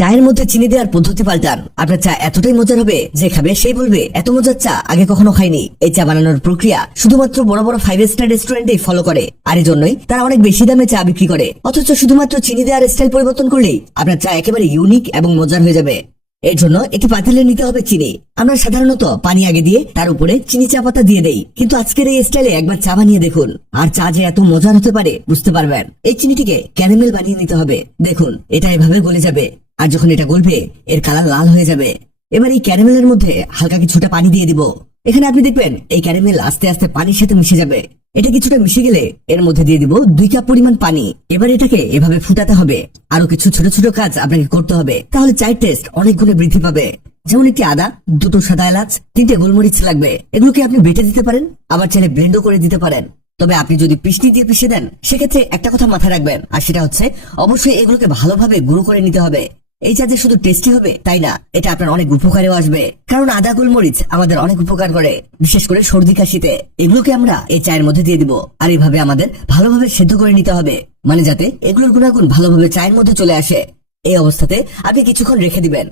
চায়ের মধ্যে চিনি দেওয়ার পদ্ধতি পাল্টান। আপনার চা এতটাই মজার হবে যে খাবে সেই বলবে, এত মজার চা আগে কখনো খাইনি। এই চা বানানোর প্রক্রিয়া শুধুমাত্র বড় বড় ফাইভ স্টার রেস্টুরেন্টেই ফলো করে। আর এই জন্যই তারা অনেক বেশি দামে চা বিক্রি করে। অথচ শুধুমাত্র চিনি দেওয়ার স্টাইল পরিবর্তন করলেই আপনার চা একেবারে ইউনিক এবং মজার হয়ে যাবে। এর জন্য একটি পাতিলে নিতে হবে চিনি। আমরা সাধারণত পানি আগে দিয়ে তার উপরে চিনি চা পাতা দিয়ে দেই। কিন্তু আজকের এই স্টাইলে একবার চা বানিয়ে দেখুন। আর চা যে এত মজার হতে পারে, বুঝতে পারবেন। এই চিনিটিকে ক্যারামেল বানিয়ে নিতে হবে। দেখুন, এটা এভাবে গলে যাবে। আর যখন এটা গলবে, এর কালার লাল হয়ে যাবে। এবার এই ক্যারামেলের মধ্যে হালকা কিছুটা পানি দিয়ে দিব। এখানে আপনি দেখবেন, এই ক্যারামেল আস্তে আস্তে পানির সাথে মিশে যাবে। এটা কিছুটা মিশে গেলে এর মধ্যে দিয়ে দিব দুই কাপ পরিমাণ পানি। এবার এটাকে এভাবে ফুটাতে হবে। আরও কিছু ছোট ছোট কাজ আপনাকে করতে হবে। তাহলে চায়ের টেস্ট অনেক গুণে বৃদ্ধি পাবে। যেমন একটি আদা, দুটো সাদা এলাচ, তিনটে গোলমরিচ লাগবে। এগুলোকে আপনি বেটে দিতে পারেন, আবার চাইলে ব্লেন্ডও করে দিতে পারেন। তবে আপনি যদি পিষনি দিয়ে পিষে দেন, সেক্ষেত্রে একটা কথা মাথায় রাখবেন, আর সেটা হচ্ছে, অবশ্যই এগুলোকে ভালোভাবে গুঁড়ো করে নিতে হবে। এই চা যে শুধু টেস্টি হবে, তাই না? এটা আপনার অনেক উপকারেও আসবে। কারণ আদা, গোলমরিচ আমাদের অনেক উপকার করে, বিশেষ করে সর্দি কাশিতে। এগুলোকে আমরা এই চায়ের মধ্যে দিয়ে দিব, আর এইভাবে আমাদের ভালোভাবে সেদ্ধ করে নিতে হবে। মানে যাতে এগুলোর গুণাগুণ ভালোভাবে চায়ের মধ্যে চলে আসে। এই অবস্থাতে আপনি কিছুক্ষণ রেখে দিবেন।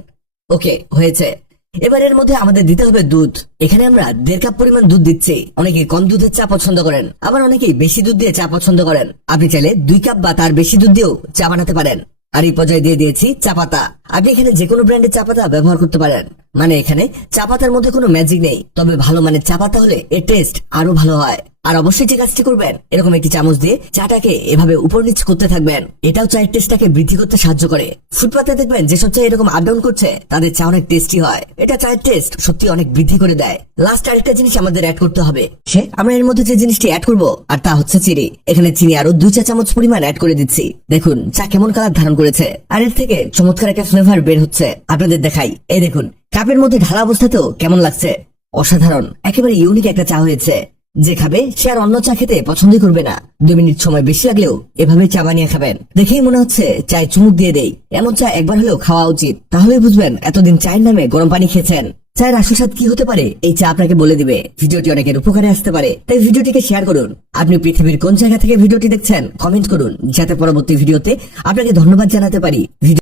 ওকে, হয়েছে। এবার এর মধ্যে আমাদের দিতে হবে দুধ। এখানে আমরা দেড় কাপ পরিমাণ দুধ দিচ্ছি। অনেকে কম দুধের চা পছন্দ করেন, আবার অনেকেই বেশি দুধ দিয়ে চা পছন্দ করেন। আপনি চাইলে দুই কাপ বা তার বেশি দুধ দিয়েও চা বানাতে পারেন। আর এই পর্যায়ে দিয়ে দিয়েছি চা পাতা আপনি এখানে যে কোনো ব্র্যান্ডের চা পাতা ব্যবহার করতে পারেন। মানে এখানে চা পাতার মধ্যে কোনো ম্যাজিক নেই। তবে ভালো মানে চা পাতা হলে এর টেস্ট আরও ভালো হয়। আর অবশ্যই যে কাজটি করবেন, এরকম একটি চামচ দিয়ে চাটাকে এভাবে উপর নিচ করতে থাকবেন। এটাও চায়ের টেস্টটাকে বৃদ্ধি করতে সাহায্য করে। ফুটপাতে দেখবেন যেসব চা এরকম আপ ডাউন করছে, তাদের চা অনেক টেস্টি হয়। এটা চায়ের টেস্ট সত্যি অনেক বৃদ্ধি করে দেয়। লাস্ট আরেকটা জিনিস আমাদের অ্যাড করতে হবে। সে, আমরা এর মধ্যে যে জিনিসটি অ্যাড করব, আর তা হচ্ছে চিনি। এখানে চিনি আরও দুই চা চামচ পরিমাণ অ্যাড করে দিচ্ছি। দেখুন, চা কেমন কালার ধারণ করেছে। আর এর থেকে চমৎকার একটা ফ্লেভার বের হচ্ছে। আপনাদের দেখাই। এই দেখুন কাপের মধ্যে ঢালা অবস্থাতেও কেমন লাগছে? অসাধারণ। একেবারে ইউনিক একটা চা হয়েছে। যে খাবে সে আর অন্য চা খেতে পছন্দই করবে না। দুই মিনিট সময় বেশি লাগলেও এভাবে চা বানিয়ে খাবেন। দেখেই মনে হচ্ছে চায় চুমুক দিয়ে দেই। এমন চা একবার হলেও খাওয়া উচিত। তাহলে বুঝবেন এতদিন চায়ের নামে গরম পানি খেয়েছেন। চায়ের আসল স্বাদ কি হতে পারে? এই চা আপনাকে বলে দিবে। ভিডিওটি অনেকের উপকারে আসতে পারে। তাই ভিডিওটিকে শেয়ার করুন। আপনি পৃথিবীর কোন জায়গা থেকে ভিডিওটি দেখছেন, কমেন্ট করুন। যাতে পরবর্তী ভিডিওতে আপনাকে ধন্যবাদ জানাতে পারি।